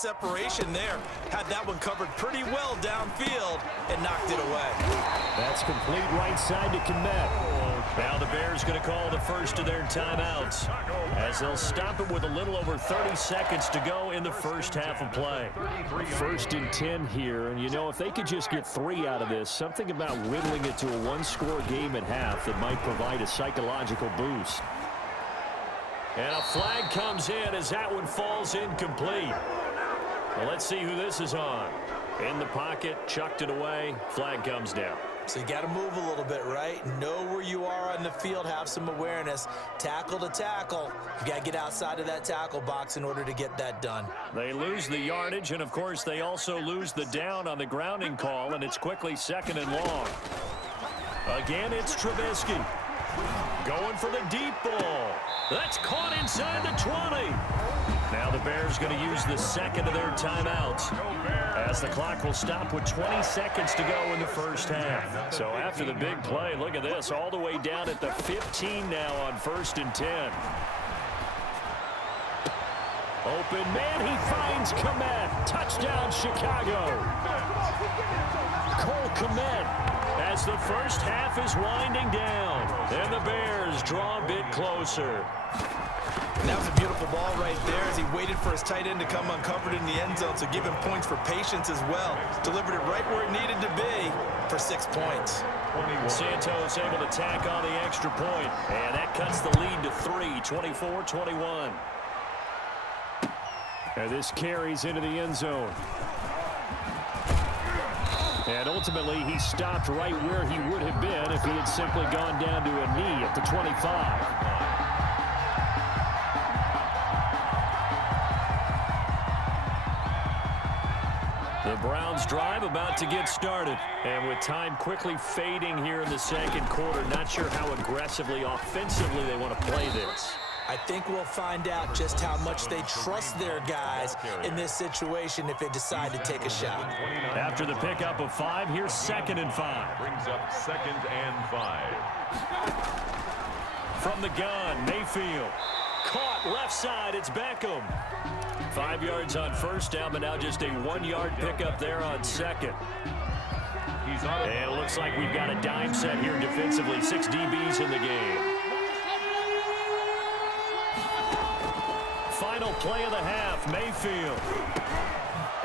separation there. Had that one covered pretty well downfield and knocked it away. That's complete right side to Komet. Now the Bears going to call the first of their timeouts as they'll stop it with a little over 30 seconds to go in the first half of play. 1st and 10 here, and you know, if they could just get 3 out of this, something about whittling it to a one-score game at half that might provide a psychological boost. And a flag comes in as that one falls incomplete. Well, let's see who this is on. In the pocket, chucked it away, flag comes down. So you got to move a little bit, right? Know where you are on the field, have some awareness. Tackle to tackle. You got to get outside of that tackle box in order to get that done. They lose the yardage, and of course they also lose the down on the grounding call, and it's quickly 2nd and long. Again, it's Trubisky. Going for the deep ball. That's caught inside the 20. Now the Bears going to use the second of their timeouts as the clock will stop with 20 seconds to go in the first half. So after the big play, look at this, all the way down at the 15 now on 1st and 10. Open man, he finds Komet. Touchdown, Chicago. Cole Komet as the first half is winding down. And the Bears draw a bit closer. And that was a beautiful ball right there as he waited for his tight end to come uncovered in the end zone, so give him points for patience as well. Delivered it right where it needed to be for 6 points. Santos able to tack on the extra point, and that cuts the lead to 3, 24-21. And this carries into the end zone. And ultimately, he stopped right where he would have been if he had simply gone down to a knee at the 25. The Browns drive about to get started. And with time quickly fading here in the second quarter, not sure how aggressively, offensively they want to play this. I think we'll find out just how much they trust their guys in this situation if they decide to take a shot. After the pickup of 5, here's 2nd and 5. Brings up 2nd and 5. From the gun, Mayfield. Caught left side, it's Beckham. 5 yards on first down, but now just a 1-yard pickup there on second. And it looks like we've got a dime set here defensively. 6 DBs in the game. Final play of the half, Mayfield.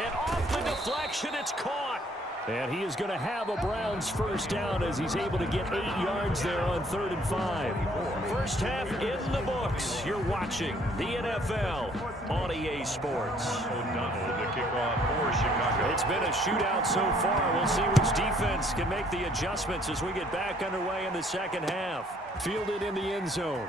And off the deflection, it's caught. And he is going to have a Browns first down as he's able to get 8 yards there on 3rd and 5. First half in the books. You're watching the NFL on EA Sports. O'Donnell to kick off for Chicago. It's been a shootout so far. We'll see which defense can make the adjustments as we get back underway in the second half. Fielded in the end zone.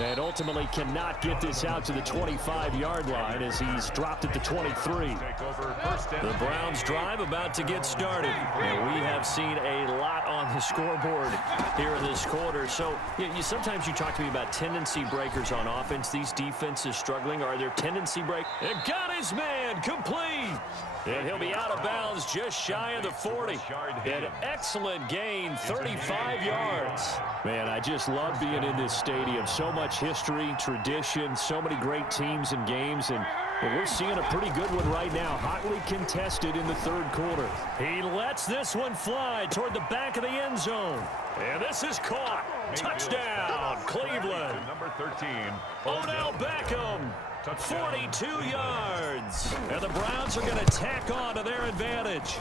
And ultimately cannot get this out to the 25-yard line as he's dropped at the 23. The Browns drive about to get started. And we have seen a lot on the scoreboard here in this quarter. So sometimes you talk to me about tendency breakers on offense. These defenses struggling. Are there tendency break? And got his man complete. And he'll be out of bounds just shy of the 40. An excellent gain, 35 yards. Man, I just love being in this stadium. So much history, tradition, so many great teams and games. And we're seeing a pretty good one right now. Hotly contested in the 3rd quarter. He lets this one fly toward the back of the end zone. And this is caught. Touchdown, Cleveland. Number 13. Odell Beckham. 42 yards. And the Browns are going to tack on to their advantage.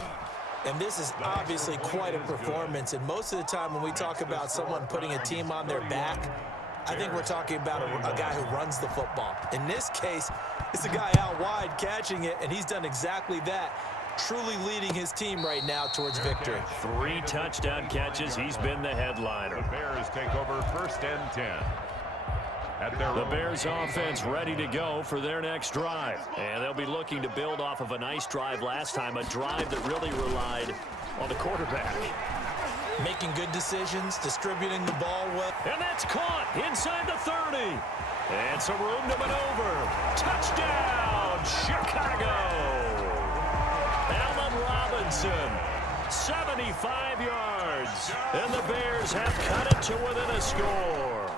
And this is obviously quite a performance. And most of the time when we talk about someone putting a team on their back, I think we're talking about a guy who runs the football. In this case, it's a guy out wide catching it, and he's done exactly that, truly leading his team right now towards victory. 3 touchdown catches. He's been the headliner. The Bears take over 1st and 10. The Bears offense ready to go for their next drive. And they'll be looking to build off of a nice drive last time, a drive that really relied on the quarterback. Making good decisions, distributing the ball well. And that's caught inside the 30. And some room to maneuver. Touchdown, Chicago. Allen Robinson, 75 yards. And the Bears have cut it to within a score.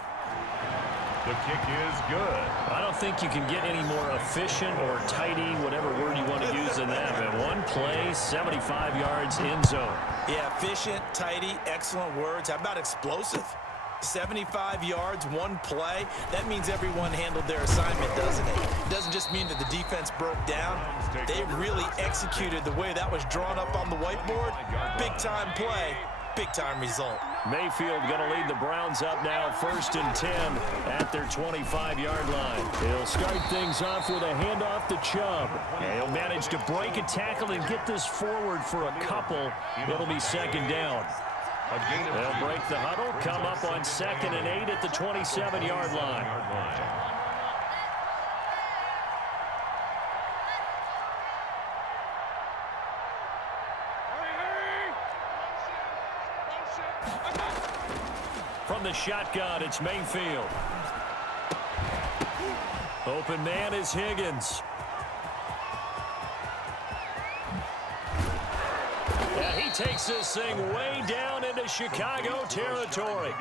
The kick is good. I don't think you can get any more efficient or tidy, whatever word you want to use in that. And one play, 75 yards in zone. Yeah, efficient, tidy, excellent words. How about explosive? 75 yards, one play. That means everyone handled their assignment, doesn't it? It doesn't just mean that the defense broke down. They really executed the way that was drawn up on the whiteboard. Big-time play, big-time result. Mayfield going to lead the Browns up now, 1st and 10 at their 25-yard line. He'll start things off with a handoff to Chubb. And he'll manage to break a tackle and get this forward for a couple. It'll be 2nd down. They'll break the huddle, come up on 2nd and 8 at the 27-yard line. From the shotgun, it's Mayfield. Open man is Higgins. Yeah, he takes this thing way down into Chicago territory.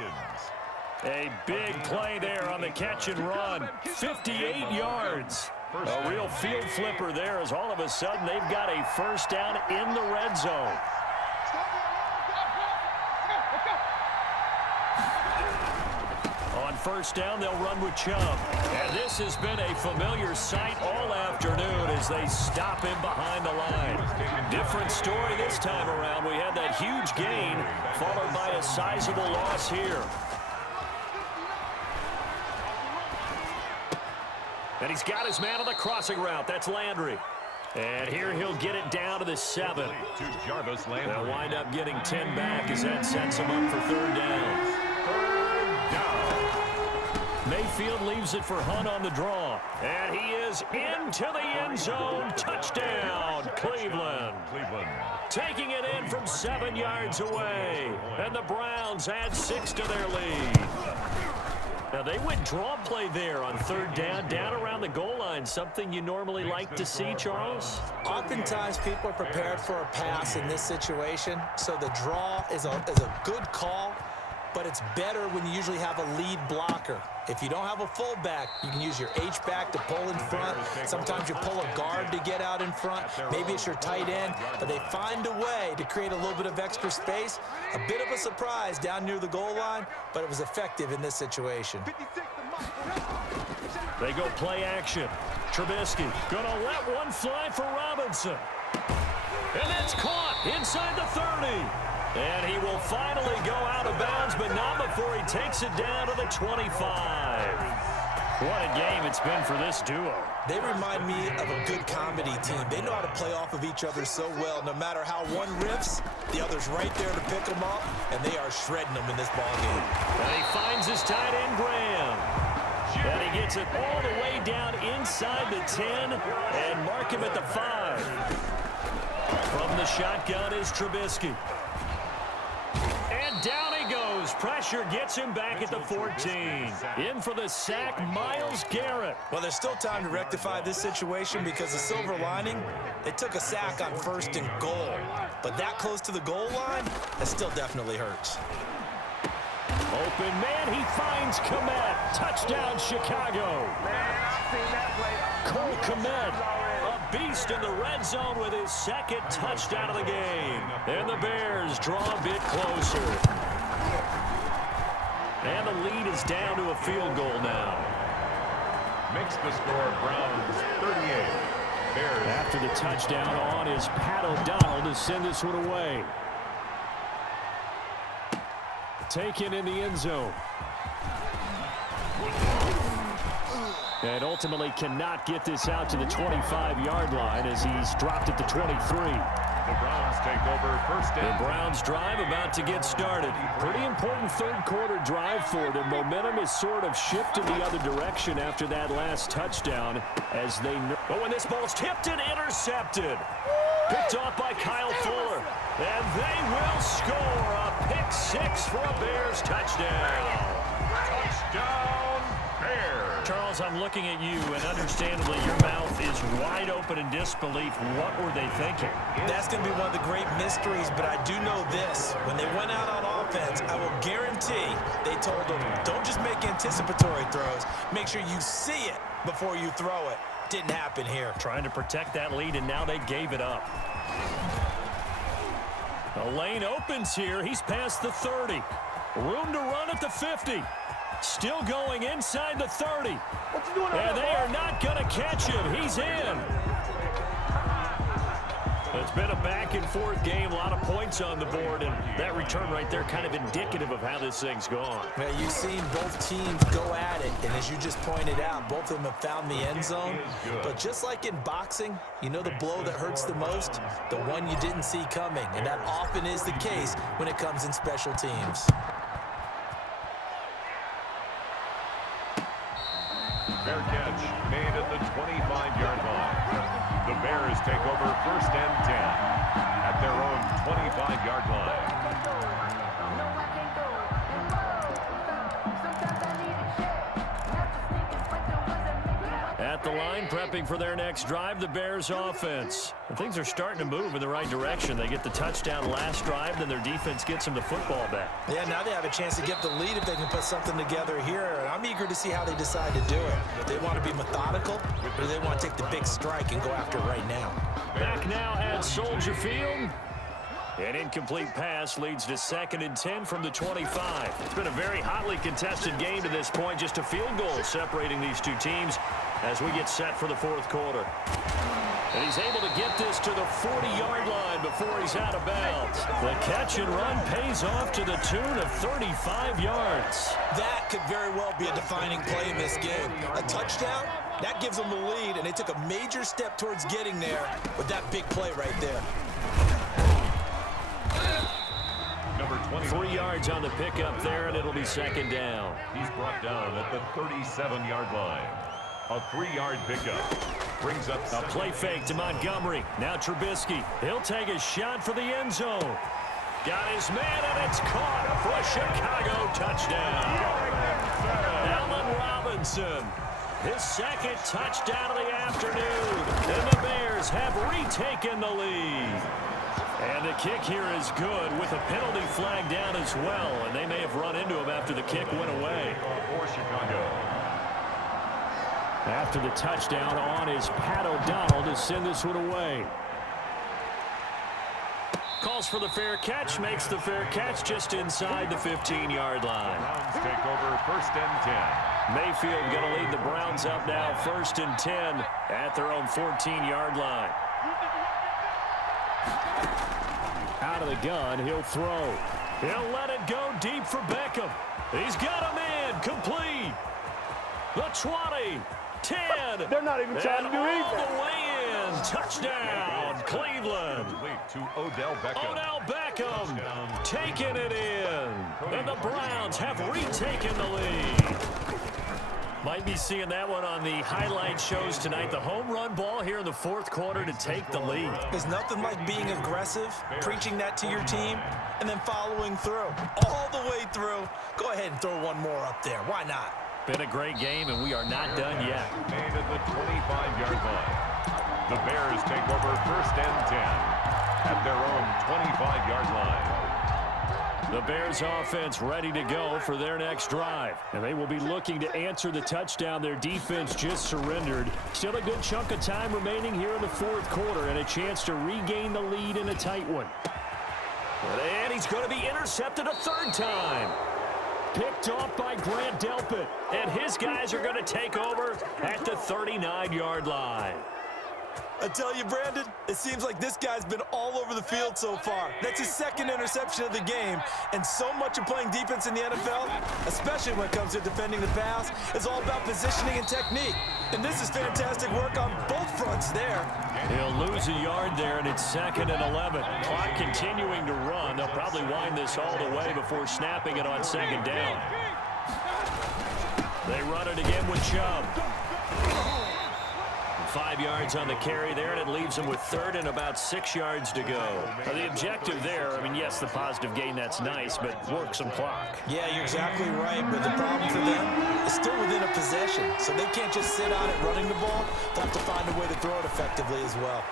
A big play there on the catch and run. 58 yards. A real field flipper there as all of a sudden they've got a 1st down in the red zone. On 1st down, they'll run with Chubb. And this has been a familiar sight all afternoon as they stop him behind the line. Different story this time around. We had that huge gain followed by a sizable loss here. And he's got his man on the crossing route. That's Landry. And here he'll get it down to the 7. They'll wind up getting 10 back as that sets him up for 3rd down. Mayfield leaves it for Hunt on the draw. And he is into the end zone. Touchdown, Cleveland. Taking it in from 7 yards away. And the Browns add 6 to their lead. Now, they went draw play there on 3rd down around the goal line. Something you normally like to see, Charles? Oftentimes, people are prepared for a pass in this situation, so the draw is a good call, but it's better when you usually have a lead blocker. If you don't have a fullback, you can use your H-back to pull in front. Sometimes you pull a guard to get out in front. Maybe it's your tight end, but they find a way to create a little bit of extra space. A bit of a surprise down near the goal line, but it was effective in this situation. They go play action. Trubisky gonna let one fly for Robinson. And it's caught inside the 30. And he will finally go out of bounds, but not before he takes it down to the 25. What a game it's been for this duo. They remind me of a good comedy team. They know how to play off of each other so well. No matter how one riffs, the other's right there to pick them up, and they are shredding them in this ballgame. And he finds his tight end, Graham. And he gets it all the way down inside the 10 and mark him at the 5. From the shotgun is Trubisky. And down he goes. Pressure gets him back at the 14. In for the sack, Myles Garrett. Well, there's still time to rectify this situation because the silver lining, they took a sack on 1st and goal. But that close to the goal line, that still definitely hurts. Open man, he finds Kmet. Touchdown, Chicago. Cole Kmet, a beast in the red zone with his 2nd touchdown of the game. And the Bears draw a bit closer. And the lead is down to a field goal now. Makes the score Browns 38. Bears. After the touchdown on is Pat O'Donnell to send this one away. Taken in the end zone. And ultimately cannot get this out to the 25-yard line as he's dropped at the 23. The Browns take over 1st down. The Browns drive about to get started. Pretty important 3rd quarter drive for them. Momentum has sort of shifted the other direction after that last touchdown as they know. Oh, and this ball's tipped and intercepted. Picked off by Kyle Fuller. And they will score a pick 6 for a Bears touchdown. Touchdown, Bears. Charles, I'm looking at you, and understandably your mouth is wide open in disbelief. What were they thinking? That's going to be one of the great mysteries, but I do know this. When they went out on offense, I will guarantee they told him, don't just make anticipatory throws. Make sure you see it before you throw it. Didn't happen here. Trying to protect that lead, and now they gave it up. The lane opens here. He's past the 30. Room to run at the 50. Still going inside the 30. And they are not going to catch him. He's in. It's been a back-and-forth game, a lot of points on the board, and that return right there kind of indicative of how this thing's gone. Now, you've seen both teams go at it, and as you just pointed out, both of them have found the end zone. But just like in boxing, you know the blow that hurts the most? The one you didn't see coming, and that often is the case when it comes in special teams. Fair catch made at the 25-yard line. The Bears take over 1st and 10 at their own 25-yard line. At the line, prepping for their next drive, the Bears offense. And things are starting to move in the right direction. They get the touchdown last drive, then their defense gets them the football back. Yeah, now they have a chance to get the lead if they can put something together here. And I'm eager to see how they decide to do it. Do they want to be methodical, or do they want to take the big strike and go after it right now? Back now at Soldier Field. An incomplete pass leads to 2nd and 10 from the 25. It's been a very hotly contested game to this point. Just a field goal separating these two teams as we get set for the 4th quarter. And he's able to get this to the 40-yard line before he's out of bounds. The catch and run pays off to the tune of 35 yards. That could very well be a defining play in this game. A touchdown, that gives them the lead, and they took a major step towards getting there with that big play right there. Number 20. 3 yards on the pickup there, and it'll be 2nd down. He's brought down at the 37-yard line. A 3-yard pickup brings up a play fake to Montgomery. Now Trubisky. He'll take a shot for the end zone. Got his man, and it's caught for a Chicago touchdown. Allen Robinson. His 2nd touchdown of the afternoon. And the Bears have retaken the lead. And the kick here is good with a penalty flag down as well. And they may have run into him after the kick went away. for Chicago. After the touchdown on is Pat O'Donnell to send this one away. Calls for the fair catch, makes the fair catch just inside the 15-yard line. Browns take over 1st and 10. Mayfield going to lead the Browns up now 1st and 10 at their own 14-yard line. Out of the gun, he'll throw. He'll let it go deep for Beckham. He's got a man complete. The 20, 10. They're not even trying to do anything. All the way in. Touchdown, Cleveland. To Odell Beckham. Odell Beckham taking it in. And the Browns have retaken the lead. Might be seeing that one on the highlight shows tonight. The home run ball here in the 4th quarter to take the lead. There's nothing like being aggressive, preaching that to your team, and then following through. All the way through. Go ahead and throw one more up there. Why not? Been a great game, and we are not done yet. Made at the 25-yard line. The Bears take over 1st and 10 at their own 25-yard line. The Bears offense ready to go for their next drive. And they will be looking to answer the touchdown their defense just surrendered. Still a good chunk of time remaining here in the 4th quarter and a chance to regain the lead in a tight one. And he's going to be intercepted a 3rd time. Picked off by Grant Delpit. And his guys are going to take over at the 39-yard line. I tell you, Brandon, it seems like this guy's been all over the field so far. That's his 2nd interception of the game. And so much of playing defense in the NFL, especially when it comes to defending the pass, is all about positioning and technique. And this is fantastic work on both fronts there. He'll lose a yard there, and it's 2nd and 11. Clock continuing to run. They'll probably wind this all the way before snapping it on 2nd down. They run it again with Chubb. 5 yards on the carry there, and it leaves them with 3rd and about 6 yards to go. Now, the objective there, I mean, yes, the positive gain, that's nice, but work some clock. Yeah, you're exactly right, but the problem for them is still within a possession, so they can't just sit on it running the ball. They'll have to find a way to throw it effectively as well.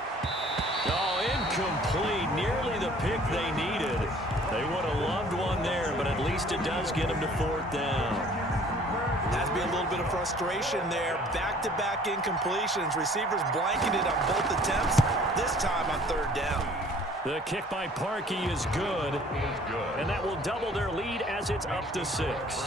Oh, incomplete. Nearly the pick they needed. They would have loved one there, but at least it does get them to 4th down. Has to be a little bit of frustration there. Back-to-back incompletions. Receivers blanketed on both attempts, this time on 3rd down. The kick by Parkey is good, and that will double their lead as it's up to 6.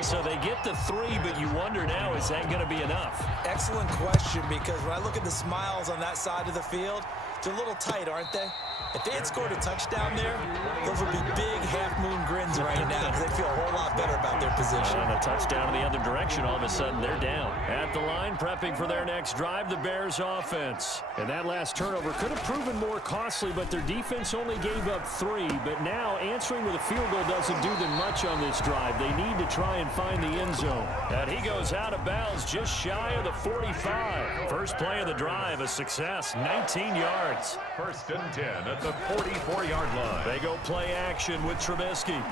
So they get the 3, but you wonder now, is that going to be enough? Excellent question, because when I look at the smiles on that side of the field, they're a little tight, aren't they? If they had scored a touchdown there, those would be big half-moon grins right now because they feel a whole lot better about their position. And a touchdown in the other direction, all of a sudden they're down. At the line, prepping for their next drive, the Bears offense. And that last turnover could have proven more costly, but their defense only gave up 3. But now, answering with a field goal doesn't do them much on this drive. They need to try and find the end zone. And he goes out of bounds just shy of the 45. First play of the drive, a success, 19 yards. 1st and 10 at the 44-yard line. They go play action with Trubisky.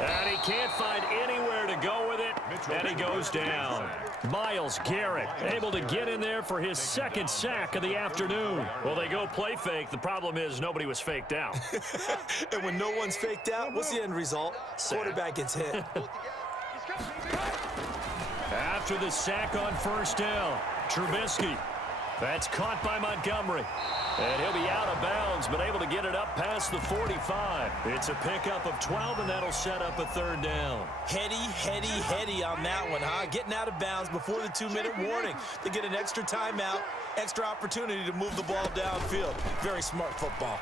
And he can't find anywhere to go with it, and he goes down. Myles Garrett able to get in there for his 2nd sack of the afternoon. Well, they go play fake. The problem is nobody was faked out. And when no one's faked out, what's the end result? Quarterback gets hit. After the sack on 1st down, Trubisky. That's caught by Montgomery. And he'll be out of bounds, but able to get it up past the 45. It's a pickup of 12, and that'll set up a 3rd down. Heady on that one, huh? Getting out of bounds before the 2-minute warning. They get an extra timeout, extra opportunity to move the ball downfield. Very smart football.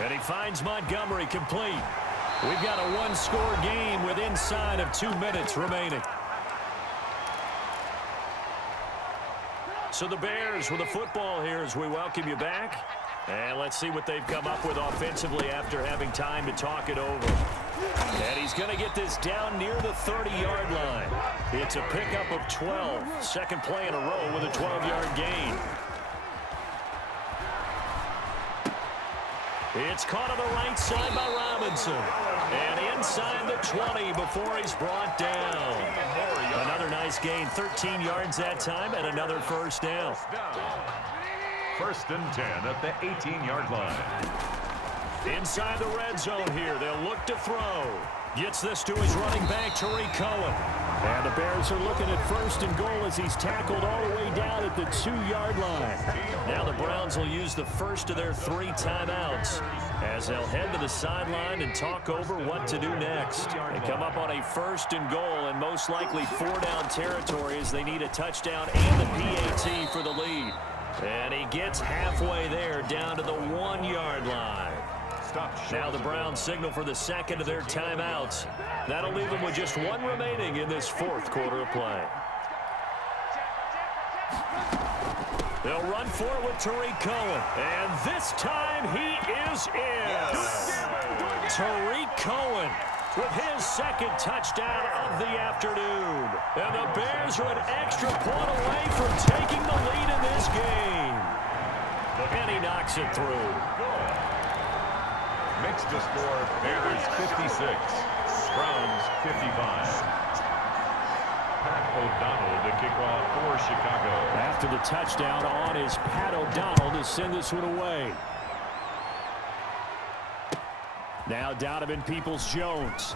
And he finds Montgomery complete. We've got a 1-score game with inside of 2 minutes remaining. So the Bears with the football here as we welcome you back. And let's see what they've come up with offensively after having time to talk it over. And he's going to get this down near the 30-yard line. It's a pickup of 12. 2nd play in a row with a 12-yard gain. It's caught on the right side by Robinson. And inside the 20 before he's brought down. Another nice gain, 13 yards that time, and another 1st down. 1st and 10 at the 18-yard line. Inside the red zone here, they'll look to throw. Gets this to his running back, Tariq Cohen. And the Bears are looking at 1st and goal as he's tackled all the way down at the 2-yard line. Now the Browns will use the first of their 3 timeouts as they'll head to the sideline and talk over what to do next. They come up on a 1st and goal and most likely 4-down territory as they need a touchdown and the PAT for the lead. And he gets halfway there down to the 1-yard line. Now the Browns signal for the 2nd of their timeouts. That'll leave them with just 1 remaining in this 4th quarter of play. They'll run for it with Tariq Cohen. And this time he is in. Yes. Tariq Cohen with his 2nd touchdown of the afternoon. And the Bears are an extra point away from taking the lead in this game. And he knocks it through. Makes the score Bears 56, Browns 55. Pat O'Donnell to kick off for Chicago. After the touchdown on is Pat O'Donnell to send this one away. Now Donovan Peoples-Jones.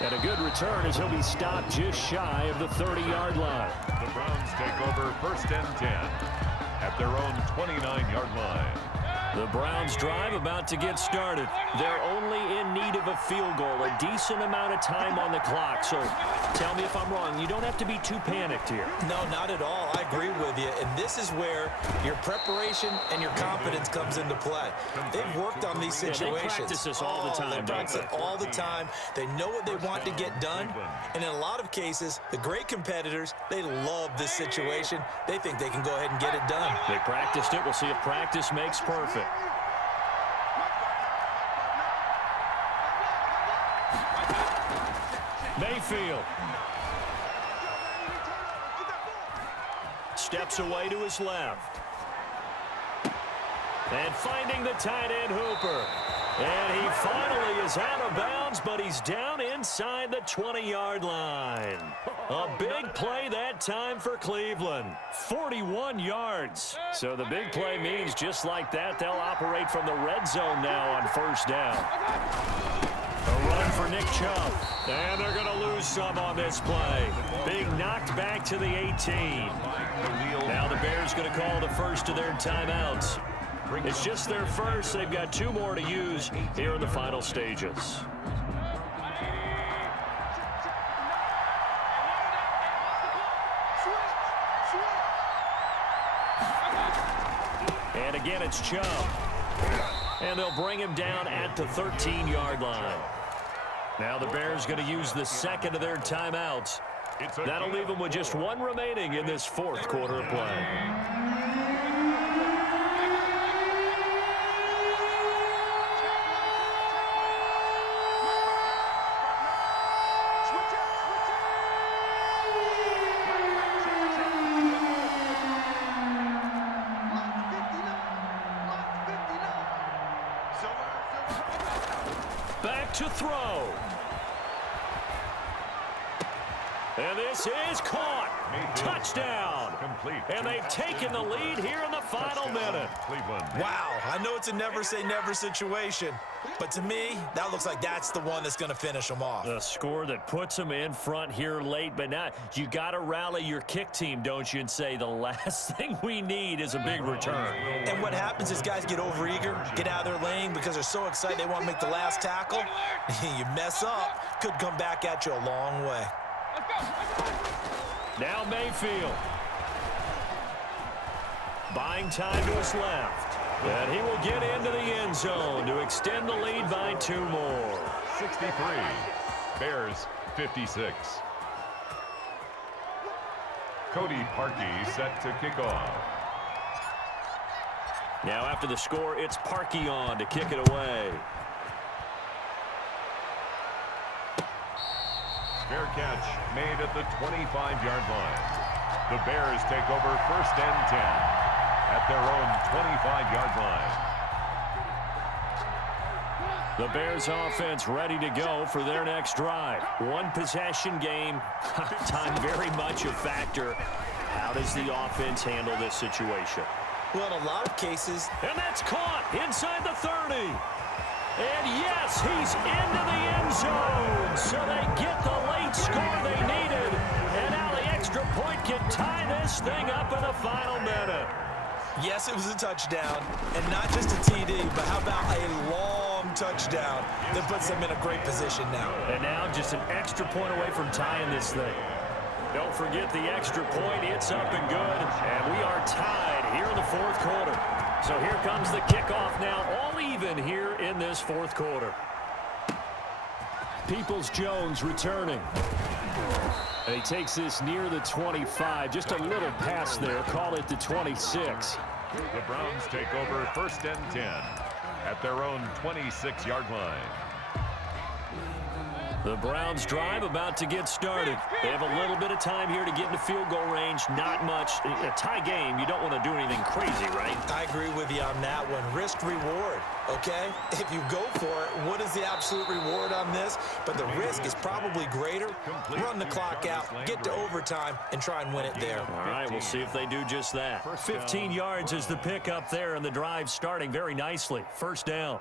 And a good return as he'll be stopped just shy of the 30-yard line. The Browns take over 1st and 10 at their own 29-yard line. The Browns drive about to get started. They're only in need of a field goal, a decent amount of time on the clock. So tell me if I'm wrong. You don't have to be too panicked here. No, not at all. I agree with you. And this is where your preparation and your confidence comes into play. They've worked on these situations. They practice this all the time. They practice it all the time. They know what they want to get done. And in a lot of cases, the great competitors, they love this situation. They think they can go ahead and get it done. They practiced it. We'll see if practice makes perfect. Mayfield steps away to his left. And finding the tight end Hooper. And he finally is out of bounds, but he's down in inside the 20-yard line. A big play that time for Cleveland. 41 yards. So the big play means just like that, they'll operate from the red zone now on first down. A run for Nick Chubb. And they're going to lose some on this play. Being knocked back to the 18. Now the Bears going to call the first of their timeouts. It's just their first. They've got 2 more to use here in the final stages. And again, it's Chubb. And they'll bring him down at the 13-yard line. Now the Bears going to use the second of their timeouts. That'll leave them with just 1 remaining in this fourth quarter of play. Back to throw. And this is caught. Touchdown. And they've taken the lead here in the final minute. Wow, I know it's a never-say-never situation, but to me, that looks like that's the one that's going to finish them off. The score that puts them in front here late, but now you got to rally your kick team, don't you, and say the last thing we need is a big return. And what happens is guys get overeager, get out of their lane because they're so excited they want to make the last tackle. You mess up, could come back at you a long way. Now Mayfield. Buying time to his left. And he will get into the end zone to extend the lead by 2 more. 63. Bears 56. Cody Parkey set to kick off. Now after the score, it's Parkey on to kick it away. Fair catch made at the 25-yard line. The Bears take over first and 10 at their own 25-yard line. The Bears offense ready to go for their next drive. 1 possession game. Time very much a factor. How does the offense handle this situation? Well, in a lot of cases. And that's caught inside the 30. And yes, he's into the end zone. So they get the late score they needed. And now the extra point can tie this thing up in the final minute. Yes, it was a touchdown. And not just a TD, but how about a long touchdown that puts them in a great position now. And now just an extra point away from tying this thing. Don't forget the extra point. It's up and good. And we are tied here in the fourth quarter. So here comes the kickoff now, all even here in this fourth quarter. Peoples-Jones returning. And he takes this near the 25. Just a little pass there. Call it the 26. The Browns take over first and 10 at their own 26-yard line. The Browns drive about to get started. They have a little bit of time here to get into field goal range. Not much. A tie game, you don't want to do anything crazy, right? I agree with you on that one. Risk reward, okay? If you go for it, what is the absolute reward on this? But the risk is probably greater. Run the clock out, get to overtime, and try and win it there. All right, we'll see if they do just that. 15 yards is the pickup there, and the drive starting very nicely. First down.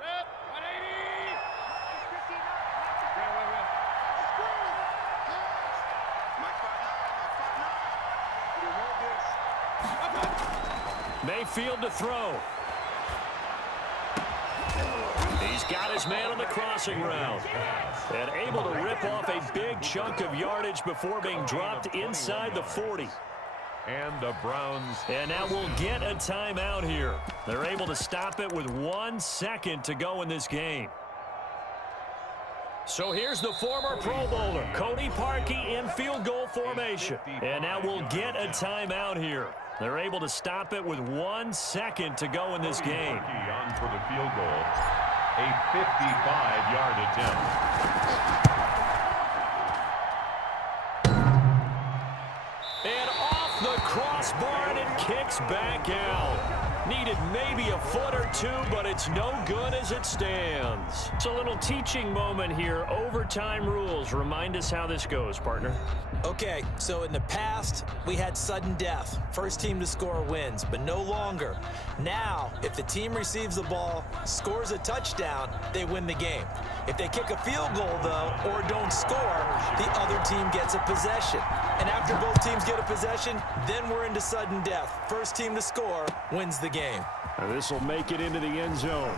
Mayfield to throw. He's got his man on the crossing route. And able to rip off a big chunk of yardage before being dropped inside the 40. And the Browns. And now we'll get a timeout here. They're able to stop it with 1 second to go in this game. So here's the former Pro Bowler, Cody Parkey, in field goal formation. And now we'll get a timeout here. They're able to stop it with 1 second to go in this game. On for the field goal. A 55-yard attempt. And off the crossbar, and it kicks back out. Needed maybe a foot or two, but it's no good as it stands. It's a little teaching moment here. Overtime rules. Remind us how this goes, partner. Okay, so in the past, we had sudden death. First team to score wins, but no longer. Now, if the team receives the ball, scores a touchdown, they win the game. If they kick a field goal, though, or don't score, the other team gets a possession. And after both teams get a possession, then we're into sudden death. First team to score wins the game. This will make it into the end zone.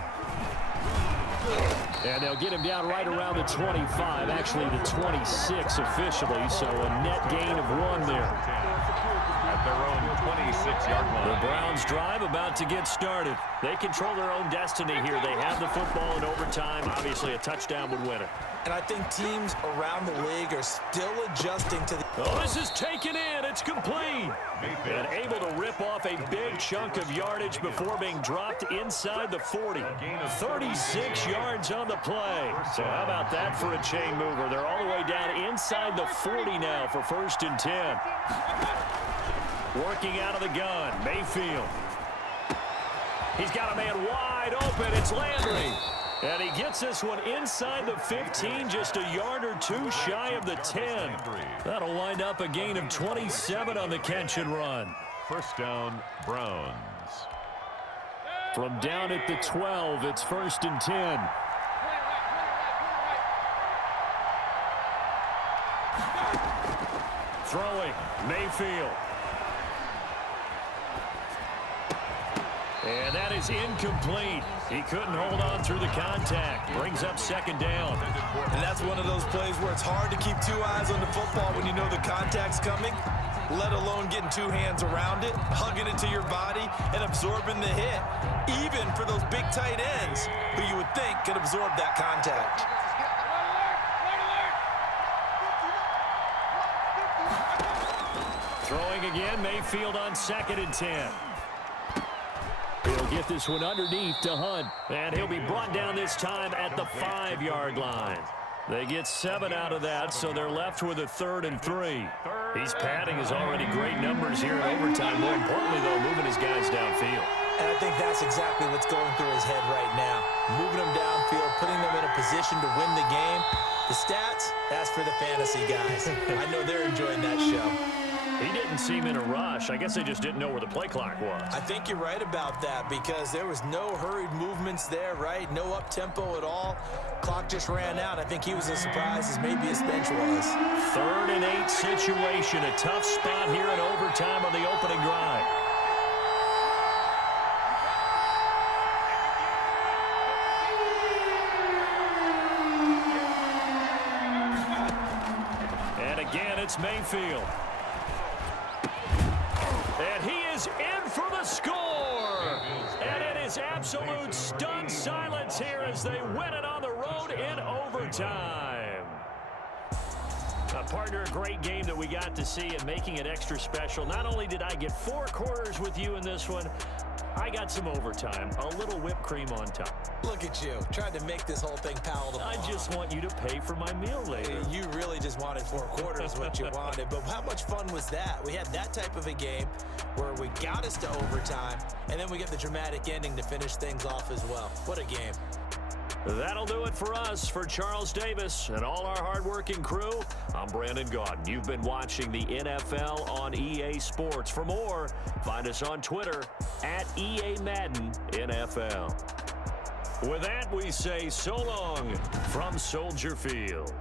And they'll get him down right around the 25, actually the 26 officially, so a net gain of 1 there. At their own 26-yard line. The Browns drive about to get started. They control their own destiny here. They have the football in overtime. Obviously, a touchdown would win it. And I think teams around the league are still adjusting to the... Oh, this is taken in. It's complete. And able to rip off a big chunk of yardage before being dropped inside the 40. 36 yards on the play. So how about that for a chain mover? They're all the way down inside the 40 now for 1st and 10. Working out of the gun, Mayfield. He's got a man wide open. It's Landry. And he gets this one inside the 15, just a yard or two shy of the 10. That'll wind up a gain of 27 on the catch and run. First down, Browns. From down at the 12, it's 1st and 10. Throwing, Mayfield. And that is incomplete. He couldn't hold on through the contact. Brings up 2nd down. And that's one of those plays where it's hard to keep 2 eyes on the football when you know the contact's coming, let alone getting 2 hands around it, hugging it to your body, and absorbing the hit, even for those big tight ends who you would think could absorb that contact. Throwing again, Mayfield on 2nd and 10. He'll get this one underneath to Hunt. And he'll be brought down this time at the 5-yard line. They get 7 out of that, so they're left with a 3rd and 3. He's padding his already great numbers here in overtime. More importantly, though, moving his guys downfield. And I think that's exactly what's going through his head right now. Moving them downfield, putting them in a position to win the game. The stats, that's for the fantasy guys. I know they're enjoying that show. He didn't seem in a rush. I guess they just didn't know where the play clock was. I think you're right about that because there was no hurried movements there, right? No up-tempo at all. Clock just ran out. I think he was as surprised as maybe his bench was. 3rd and 8 situation. A tough spot here in overtime on the opening drive. And again, it's Mayfield. And he is in for the score. And it is absolute stunned silence here as they win it on the road in overtime. Partner, a great game that we got to see and making it extra special. Not only did I get 4 quarters with you in this one, I got some overtime, a little whipped cream on top. Look at you, trying to make this whole thing palatable. I just want you to pay for my meal later. You really just wanted 4 quarters what you wanted, but how much fun was that? We had that type of a game where we got us to overtime, and then we get the dramatic ending to finish things off as well. What a game. That'll do it for us. For Charles Davis and all our hardworking crew, I'm Brandon Gaudin. You've been watching the NFL on EA Sports. For more, find us on Twitter at EA Madden NFL. With that, we say so long from Soldier Field.